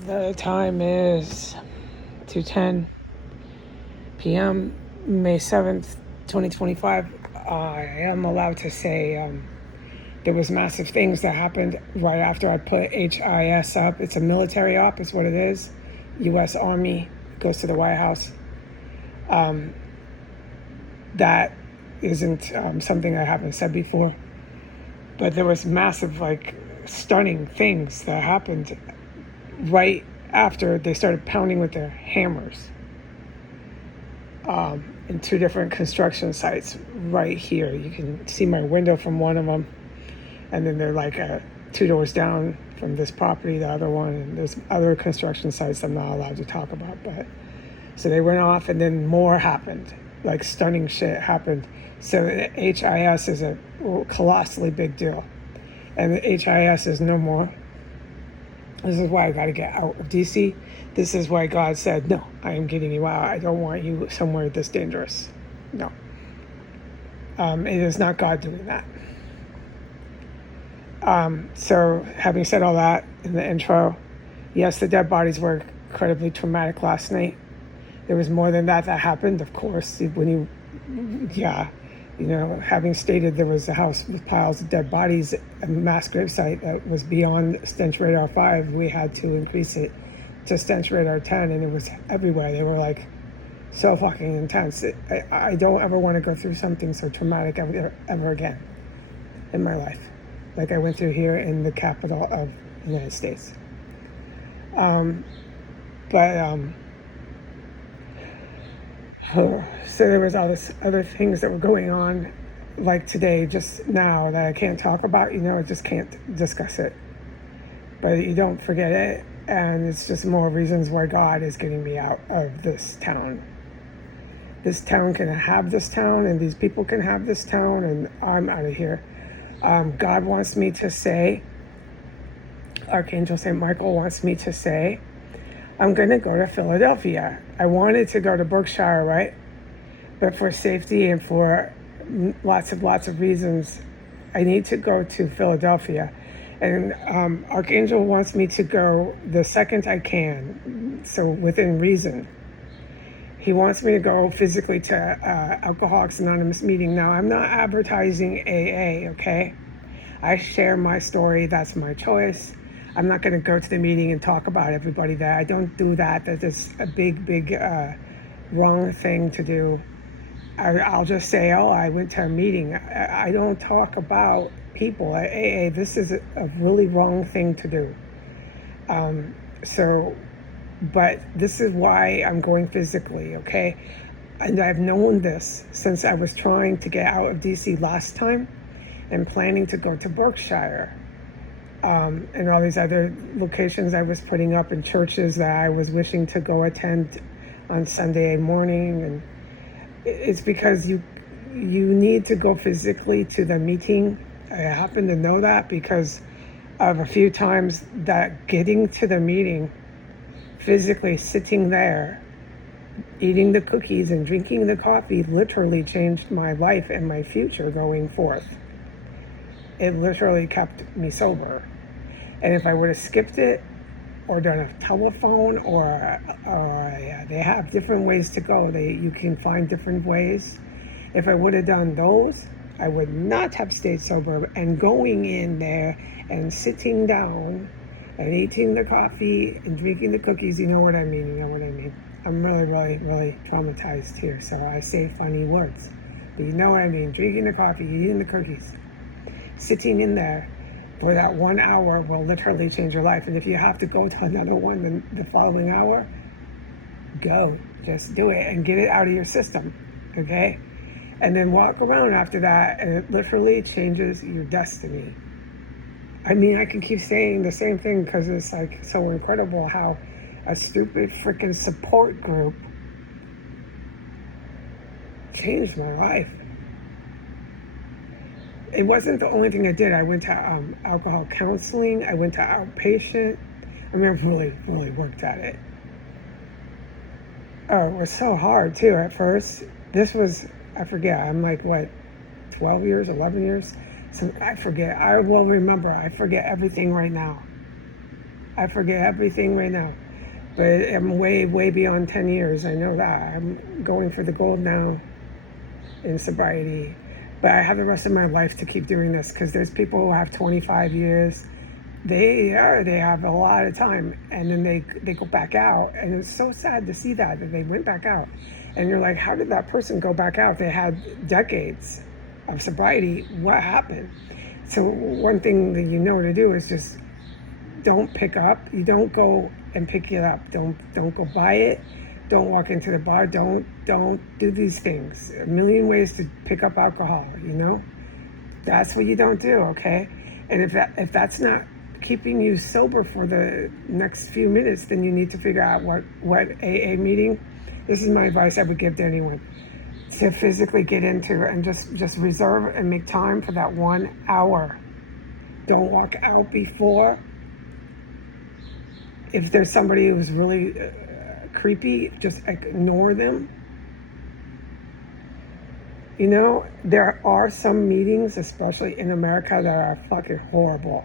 The time is 2:10 p.m. May 7th, 2025. I am allowed to say there was massive things that happened right after I put HIS up. It's a military op, is what it is. U.S. Army goes to the White House. That isn't something I haven't said before, but there was massive, stunning things that happened right after they started pounding with their hammers in two different construction sites right here. You can see my window from one of them, and then they're like two doors down from this property, the other one, and there's other construction sites I'm not allowed to talk about. But so they went off, and then more happened, like stunning shit happened. So the HIS is a colossally big deal, and the HIS is no more. This is why I got to get out of DC. This is why God said, no, I am getting you out. I don't want you somewhere this dangerous. No. It is not God doing that. So having said all that in the intro, yes, the dead bodies were incredibly traumatic last night. There was more than that happened, of course. Having stated there was a house with piles of dead bodies, a mass gravesite that was beyond stench radar 5, we had to increase it to stench radar 10, and it was everywhere. They were like so fucking intense. I don't ever want to go through something so traumatic ever again in my life, like I went through here in the capital of the United States. So there was all this other things that were going on, like today, just now, that I can't talk about. I just can't discuss it. But you don't forget it, and it's just more reasons why God is getting me out of this town. This town can have this town, and these people can have this town, and I'm out of here. God wants me to say, Archangel St. Michael wants me to say, I'm going to go to Philadelphia. I wanted to go to Berkshire, right? But for safety and for lots of reasons, I need to go to Philadelphia. And Archangel wants me to go the second I can, so within reason. He wants me to go physically to Alcoholics Anonymous meeting. Now, I'm not advertising AA, okay? I share my story. That's my choice. I'm not going to go to the meeting and talk about everybody there. I don't do that. That is a big wrong thing to do. I'll just say, I went to a meeting. I don't talk about people at AA. This is a really wrong thing to do. But this is why I'm going physically, okay? And I've known this since I was trying to get out of DC last time and planning to go to Berkshire. And all these other locations I was putting up in churches that I was wishing to go attend on Sunday morning. And it's because you need to go physically to the meeting. I happen to know that because of a few times that getting to the meeting, physically sitting there, eating the cookies and drinking the coffee literally changed my life and my future going forth. It literally kept me sober. And if I would have skipped it or done a telephone or they have different ways to go. You can find different ways. If I would have done those, I would not have stayed sober. And going in there and sitting down and eating the coffee and drinking the cookies, you know what I mean. I'm really traumatized here, so I say funny words. But you know what I mean. Drinking the coffee, eating the cookies, sitting in there for that 1 hour will literally change your life. And if you have to go to another one the following hour, go. Just do it and get it out of your system, okay? And then walk around after that, and it literally changes your destiny. I mean, I can keep saying the same thing because it's like so incredible how a stupid freaking support group changed my life. It wasn't the only thing I did. I went to alcohol counseling. I went to outpatient. I mean, I really worked at it. Oh, it was so hard too at first. This was, I forget, I'm like, 12 years, 11 years? So I forget. I will remember. I forget everything right now. I forget everything right now. But I'm way, way beyond 10 years. I know that. I'm going for the gold now in sobriety. But I have the rest of my life to keep doing this because there's people who have 25 years. They have a lot of time, and then they go back out, and it's so sad to see that they went back out, and you're like, how did that person go back out? They had decades of sobriety. What happened? So one thing that you know to do is just don't pick up. You don't go and pick it up. Don't go buy it. Don't walk into the bar. Don't do these things. A million ways to pick up alcohol. That's what you don't do. Okay, and if that's not keeping you sober for the next few minutes, then you need to figure out what AA meeting. This is my advice I would give to anyone, to physically get into and just reserve and make time for that 1 hour. Don't walk out before. If there's somebody who's really creepy, just ignore them. There are some meetings, especially in America, that are fucking horrible.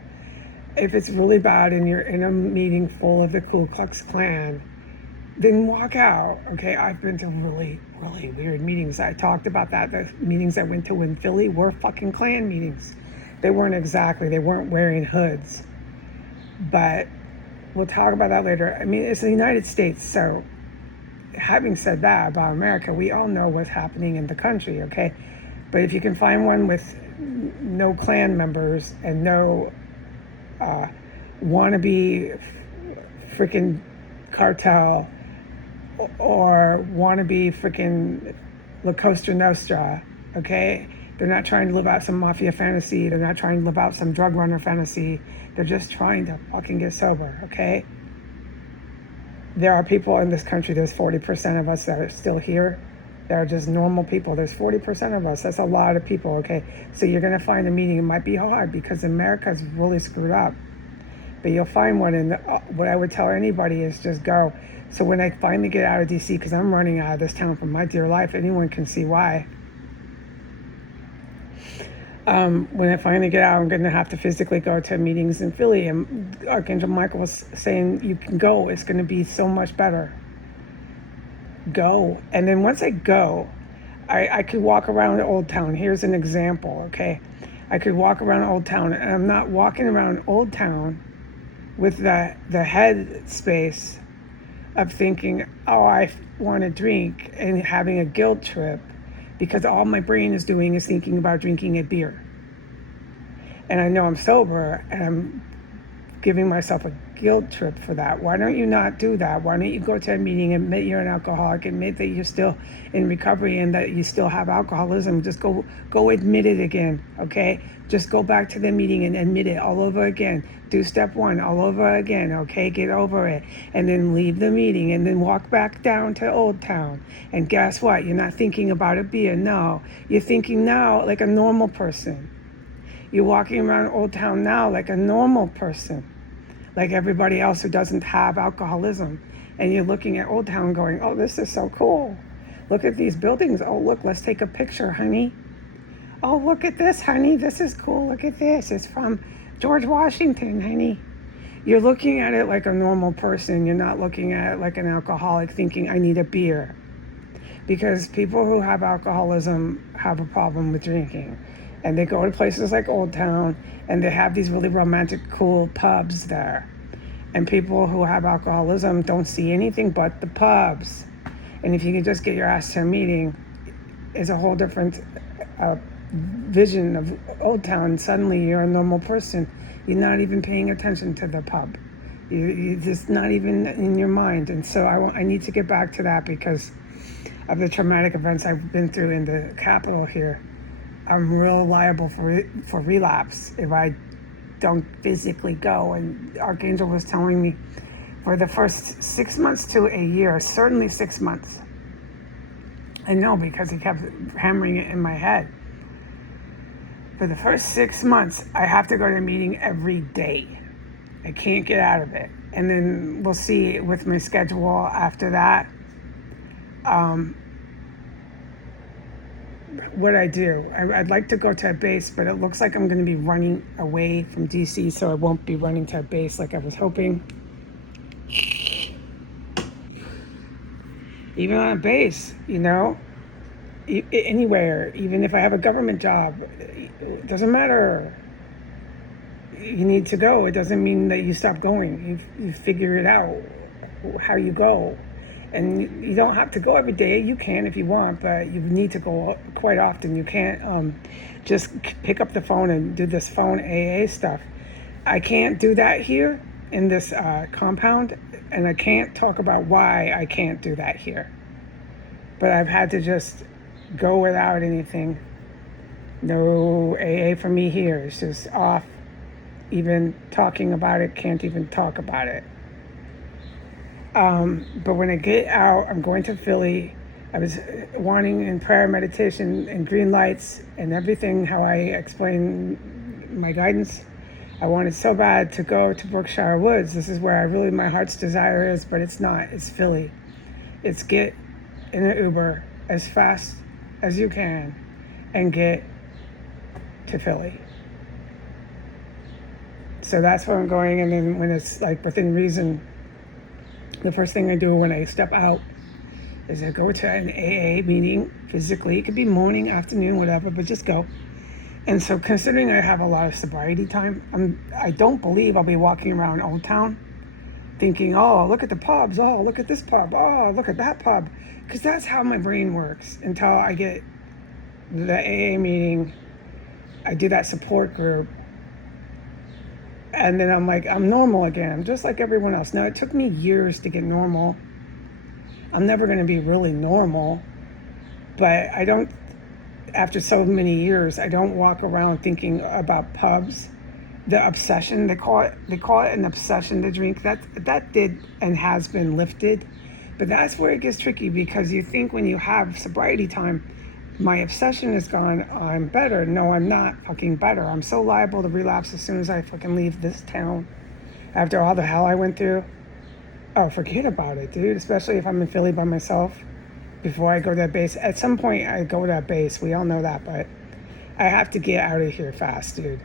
If it's really bad and you're in a meeting full of the Ku Klux Klan, then walk out. Okay, I've been to really, really weird meetings. I talked about that. The meetings I went to in Philly were fucking Klan meetings. They weren't wearing hoods. But we'll talk about that later. I mean, it's the United States, so having said that about America, we all know what's happening in the country, okay? But if you can find one with no Klan members and no wannabe freaking cartel or wannabe freaking La Costa Nostra, okay? They're not trying to live out some mafia fantasy. They're not trying to live out some drug runner fantasy. They're just trying to fucking get sober, okay? There are people in this country, there's 40% of us that are still here. That are just normal people. There's 40% of us. That's a lot of people, okay? So you're going to find a meeting. It might be hard because America's really screwed up. But you'll find one, and what I would tell anybody is just go. So when I finally get out of DC, because I'm running out of this town for my dear life, anyone can see why. When I finally get out, I'm going to have to physically go to meetings in Philly. And Archangel Michael was saying, you can go. It's going to be so much better. Go. And then once I go, I could walk around Old Town. Here's an example, okay? I could walk around Old Town, and I'm not walking around Old Town with the head space of thinking, oh, I want to drink, and having a guilt trip, because all my brain is doing is thinking about drinking a beer. And I know I'm sober, and I'm giving myself a guilt trip for that. Why don't you not do that? Why don't you go to a meeting, admit you're an alcoholic, admit that you're still in recovery and that you still have alcoholism? Just go admit it again, okay? Just go back to the meeting and admit it all over again. Do step 1 all over again, okay? Get over it. And then leave the meeting and then walk back down to Old Town. And guess what? You're not thinking about a beer, no. You're thinking now like a normal person. You're walking around Old Town now like a normal person, like everybody else who doesn't have alcoholism. And you're looking at Old Town going, oh, this is so cool. Look at these buildings. Oh, look, let's take a picture, honey. Oh, look at this, honey. This is cool. Look at this. It's from George Washington, honey. You're looking at it like a normal person. You're not looking at it like an alcoholic thinking, I need a beer. Because people who have alcoholism have a problem with drinking. And they go to places like Old Town, and they have these really romantic, cool pubs there. And people who have alcoholism don't see anything but the pubs. And if you can just get your ass to a meeting, it's a whole different vision of Old Town. Suddenly you're a normal person. You're not even paying attention to the pub. You're just not even in your mind. And so I need to get back to that because of the traumatic events I've been through in the capital here. I'm real liable for relapse if I don't physically go. And Archangel was telling me for the first 6 months to a year, certainly 6 months. I know because he kept hammering it in my head. For the first 6 months, I have to go to a meeting every day. I can't get out of it. And then we'll see with my schedule after that. what I do. I'd like to go to a base, but it looks like I'm going to be running away from DC, so I won't be running to a base like I was hoping. Even on a base, anywhere, even if I have a government job, it doesn't matter. You need to go. It doesn't mean that you stop going. You figure it out how you go. And you don't have to go every day. You can if you want, but you need to go quite often. You can't just pick up the phone and do this phone AA stuff. I can't do that here in this compound, and I can't talk about why I can't do that here. But I've had to just go without anything. No AA for me here. It's just off. Even talking about it, can't even talk about it. But when I get out, I'm going to Philly. I was wanting in prayer, meditation, and green lights and everything, how I explain my guidance. I wanted so bad to go to Berkshire Woods. This is where my heart's desire is, but it's not. It's Philly. It's get in an Uber as fast as you can and get to Philly. So that's where I'm going. And then when it's like within reason, the first thing I do when I step out is I go to an AA meeting physically. It could be morning, afternoon, whatever, but just go. And so considering I have a lot of sobriety time, I don't believe I'll be walking around Old Town thinking, oh, look at the pubs. Oh, look at this pub. Oh, look at that pub. Because that's how my brain works until I get the AA meeting. I do that support group. And then I'm like, I'm normal again. I'm just like everyone else. Now, it took me years to get normal. I'm never going to be really normal. But I don't, after so many years, I don't walk around thinking about pubs. The obsession, they call it an obsession to drink. That did and has been lifted. But that's where it gets tricky, because you think when you have sobriety time, my obsession is gone, I'm better. No, I'm not fucking better. I'm so liable to relapse as soon as I fucking leave this town. After all the hell I went through. Oh, forget about it, dude. Especially if I'm in Philly by myself. Before I go to that base. At some point, I go to that base. We all know that. But I have to get out of here fast, dude.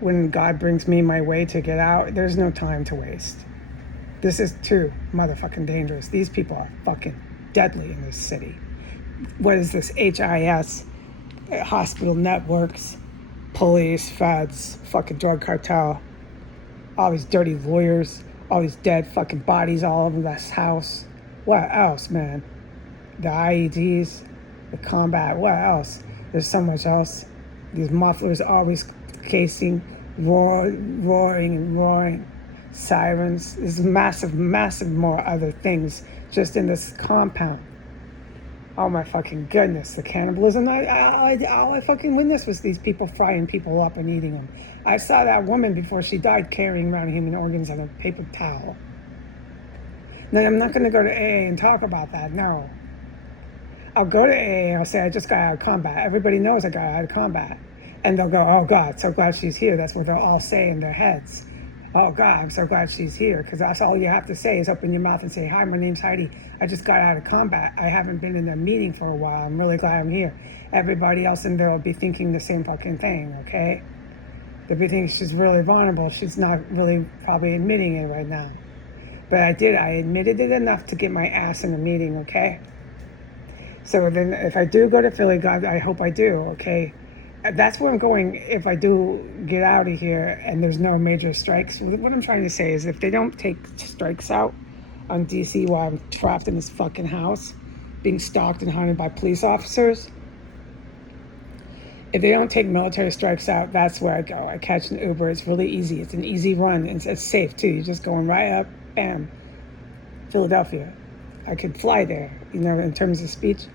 When God brings me my way to get out, there's no time to waste. This is too motherfucking dangerous. These people are fucking deadly in this city. What is this? HIS, hospital networks, police, feds, fucking drug cartel, all these dirty lawyers, all these dead fucking bodies all over this house. What else, man? The IEDs, the combat, what else? There's so much else. These mufflers always casing, roaring and roaring, sirens. There's massive more other things just in this compound. Oh my fucking goodness, the cannibalism. All I fucking witnessed was these people frying people up and eating them. I saw that woman before she died carrying around human organs on a paper towel. No, I'm not going to go to AA and talk about that, no. I'll go to AA and I'll say I just got out of combat. Everybody knows I got out of combat. And they'll go, oh God, so glad she's here. That's what they'll all say in their heads. Oh God, I'm so glad she's here. Because that's all you have to say is open your mouth and say, hi, my name's Heidi. I just got out of combat. I haven't been in a meeting for a while. I'm really glad I'm here. Everybody else in there will be thinking the same fucking thing, okay? They'll be thinking she's really vulnerable. She's not really probably admitting it right now. But I did. I admitted it enough to get my ass in a meeting, okay? So then if I do go to Philly, God, I hope I do, okay? That's where I'm going if I do get out of here and there's no major strikes. What I'm trying to say is if they don't take strikes out on DC while I'm trapped in this fucking house, being stalked and hunted by police officers, if they don't take military strikes out, that's where I go. I catch an Uber. It's really easy. It's an easy run. It's safe, too. You're just going right up, bam, Philadelphia. I could fly there, in terms of speech.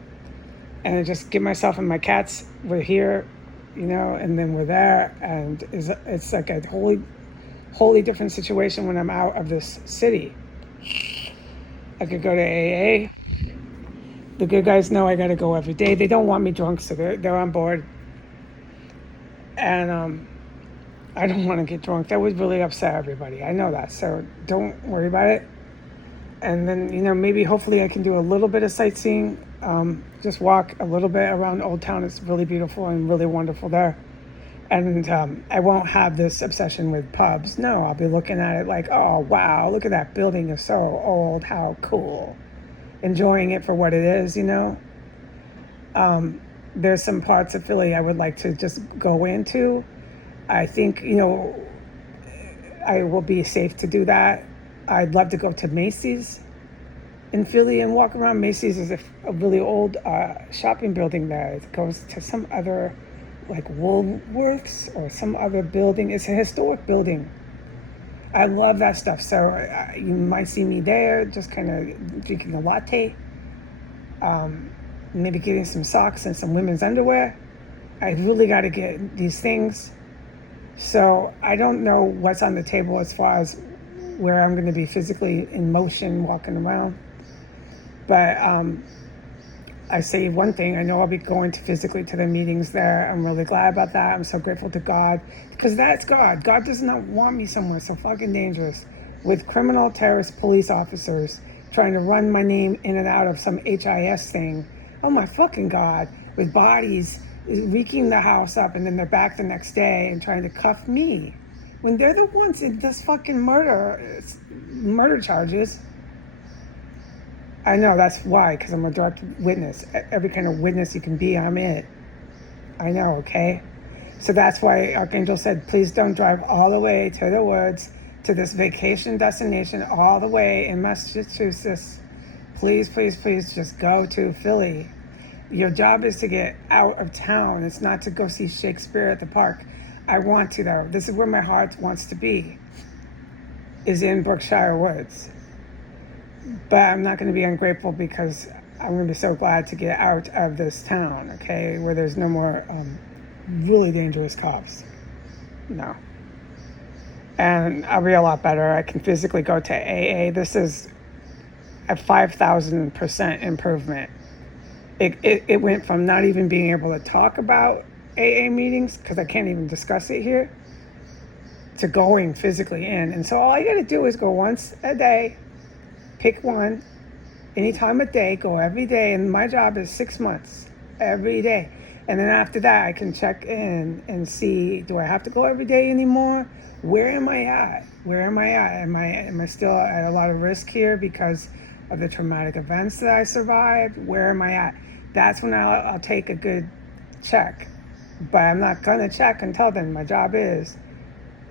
And I just give myself and my cats, we're here, and then we're there. And it's like a wholly different situation when I'm out of this city. I could go to AA. The good guys know I got to go every day. They don't want me drunk, so they're on board. And I don't want to get drunk. That would really upset everybody. I know that. So don't worry about it. And then, maybe hopefully I can do a little bit of sightseeing Just walk a little bit around Old Town. It's really beautiful and really wonderful there. And I won't have this obsession with pubs. No, I'll be looking at it like, oh, wow, look at that building. It's so old. How cool. Enjoying it for what it is, you know. There's some parts of Philly I would like to just go into. I think, you know, I will be safe to do that. I'd love to go to Macy's in Philly and walk around. Macy's is a really old shopping building there. It goes to some other, like Woolworths or some other building. It's a historic building. I love that stuff. So you might see me there just kind of drinking a latte, maybe getting some socks and some women's underwear. I really got to get these things. So I don't know what's on the table as far as where I'm going to be physically in motion walking around. But I say one thing, I know I'll be going to physically to the meetings there. I'm really glad about that. I'm so grateful to God, because that's God. God does not want me somewhere so fucking dangerous with criminal terrorist police officers trying to run my name in and out of some HIS thing. Oh my fucking God, with bodies reeking the house up, and then they're back the next day and trying to cuff me when they're the ones in this fucking murder charges. I know, that's why, because I'm a direct witness. Every kind of witness you can be, I'm it. I know, okay? So that's why Archangel said, please don't drive all the way to the woods, to this vacation destination, all the way in Massachusetts. Please, please, please just go to Philly. Your job is to get out of town. It's not to go see Shakespeare at the park. I want to, though. This is where my heart wants to be, is in Berkshire Woods. But I'm not going to be ungrateful, because I'm going to be so glad to get out of this town, okay, where there's no more really dangerous cops. No. And I'll be a lot better. I can physically go to AA. This is a 5,000% improvement. It went from not even being able to talk about AA meetings, because I can't even discuss it here, to going physically in. And so all I got to do is go once a day, pick one, any time of day, go every day. And my job is 6 months, every day. And then after that, I can check in and see, do I have to go every day anymore? Where am I at? Where am I at? Am I still at a lot of risk here because of the traumatic events that I survived? Where am I at? That's when I'll take a good check. But I'm not going to check until then. My job is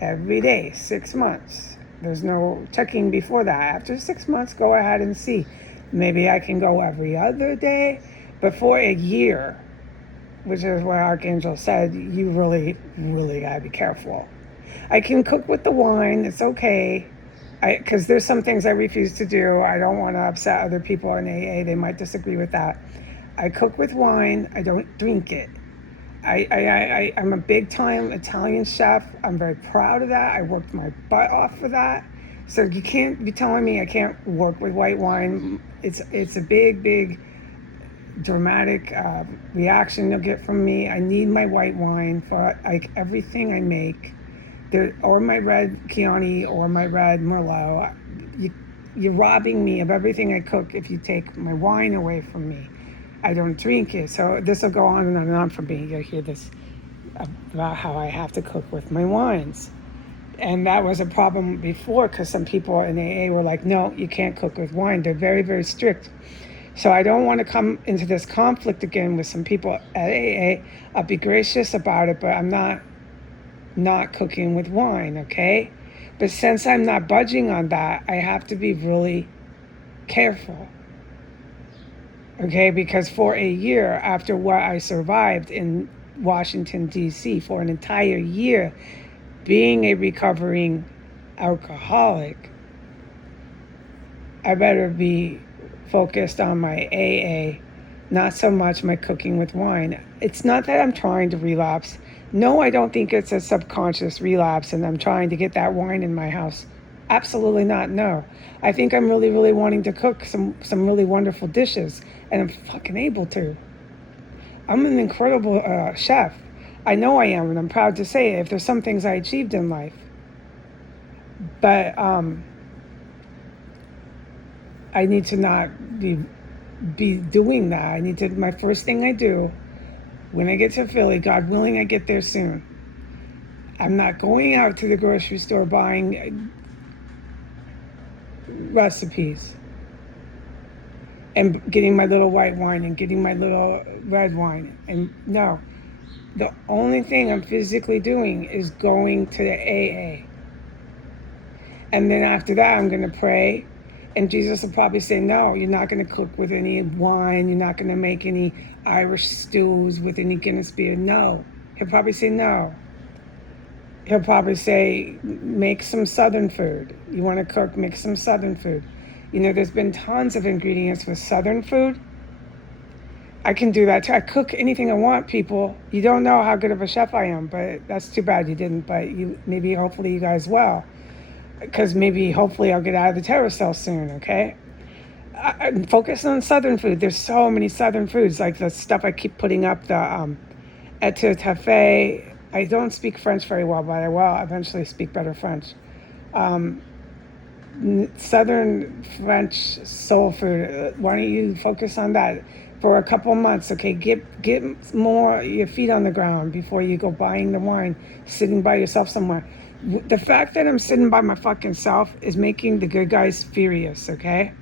every day, 6 months. There's no checking before that. After 6 months, go ahead and see. Maybe I can go every other day. But for a year, which is what Archangel said, you really, really got to be careful. I can cook with the wine. It's okay. Because there's some things I refuse to do. I don't want to upset other people in AA. They might disagree with that. I cook with wine. I don't drink it. I'm a big time Italian chef. I'm very proud of that. I worked my butt off for that. So you can't be telling me I can't work with white wine. It's a big dramatic reaction you'll get from me. I need my white wine for like everything I make. Or my red Chianti or my red Merlot. You're robbing me of everything I cook if you take my wine away from me. I don't drink it. So this will go on and on for me. You'll hear this about how I have to cook with my wines. And that was a problem before, because some people in AA were like, no, you can't cook with wine. They're very, very strict. So I don't want to come into this conflict again with some people at AA. I'll be gracious about it, but I'm not cooking with wine, okay? But since I'm not budging on that, I have to be really careful. Okay, because for a year after what I survived in Washington, D.C., for an entire year, being a recovering alcoholic, I better be focused on my AA, not so much my cooking with wine. It's not that I'm trying to relapse. No, I don't think it's a subconscious relapse and I'm trying to get that wine in my house. Absolutely not, no. I think I'm really, really wanting to cook some really wonderful dishes, and I'm fucking able to. I'm an incredible chef. I know I am, and I'm proud to say it, if there's some things I achieved in life. But I need to not be be doing that. I need to, my first thing I do when I get to Philly, God willing, I get there soon. I'm not going out to the grocery store buying recipes and getting my little white wine and getting my little red wine. And no, the only thing I'm physically doing is going to the AA. And then after that, I'm going to pray. And Jesus will probably say, no, you're not going to cook with any wine. You're not going to make any Irish stews with any Guinness beer. No. He'll probably say no. He'll probably say, make some Southern food. You want to cook, make some Southern food. You know, there's been tons of ingredients with Southern food. I can do that too. I cook anything I want, people. You don't know how good of a chef I am, but that's too bad you didn't. But you, maybe, hopefully you guys will. Because maybe, hopefully I'll get out of the terror cell soon, okay? I'm focused on Southern food. There's so many Southern foods, like the stuff I keep putting up, the etouffee. I don't speak French very well, but I will eventually speak better French. Southern French soul food. Why don't you focus on that for a couple months, okay? Get more your feet on the ground before you go buying the wine, sitting by yourself somewhere. The fact that I'm sitting by my fucking self is making the good guys furious, okay?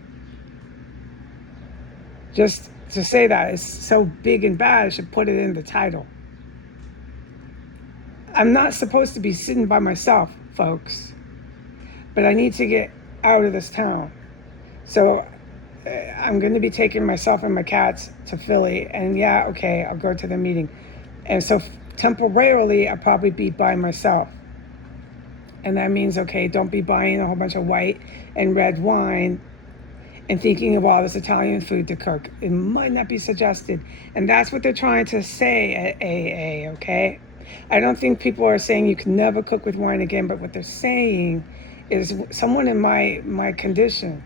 Just to say that is so big and bad, I should put it in the title. I'm not supposed to be sitting by myself, folks, but I need to get out of this town. So I'm going to be taking myself and my cats to Philly, and yeah, okay, I'll go to the meeting. And so temporarily, I'll probably be by myself. And that means, okay, don't be buying a whole bunch of white and red wine and thinking of all this Italian food to cook. It might not be suggested. And that's what they're trying to say at AA, okay? I don't think people are saying you can never cook with wine again, but what they're saying is someone in my condition,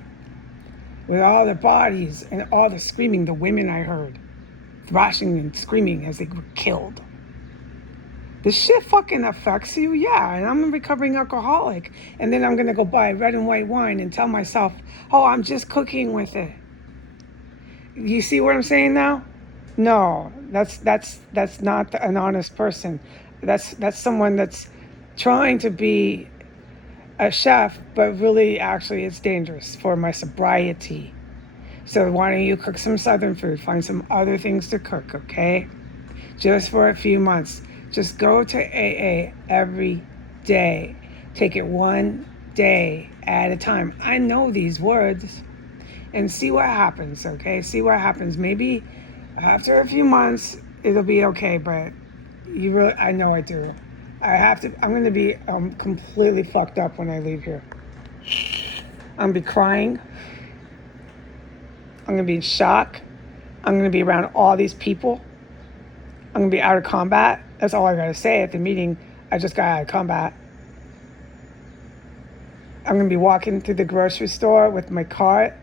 with all their bodies and all the screaming, the women I heard, thrashing and screaming as they were killed. This shit fucking affects you, yeah, and I'm a recovering alcoholic, and then I'm gonna go buy red and white wine and tell myself, oh, I'm just cooking with it. You see what I'm saying now? No, that's not an honest person. That's someone that's trying to be a chef, but really, actually, it's dangerous for my sobriety. So why don't you cook some Southern food? Find some other things to cook, okay? Just for a few months. Just go to AA every day. Take it one day at a time. I know these words. And see what happens, okay? See what happens. Maybe after a few months, it'll be okay, but I know I do. I'm going to be completely fucked up when I leave here. I'm going to be crying. I'm going to be in shock. I'm going to be around all these people. I'm going to be out of combat. That's all I got to say at the meeting. I just got out of combat. I'm going to be walking through the grocery store with my cart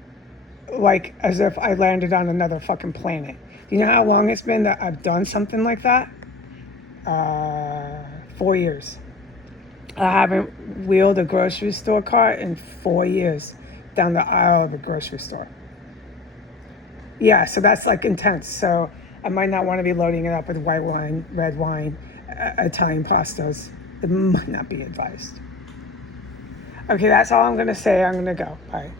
like as if I landed on another fucking planet. Do you know how long it's been that I've done something like that? 4 years. I haven't wheeled a grocery store cart in 4 years down the aisle of a grocery store. Yeah, so that's like intense. So I might not want to be loading it up with white wine, red wine, Italian pastas. It might not be advised. Okay, that's all I'm going to say. I'm going to go. Bye.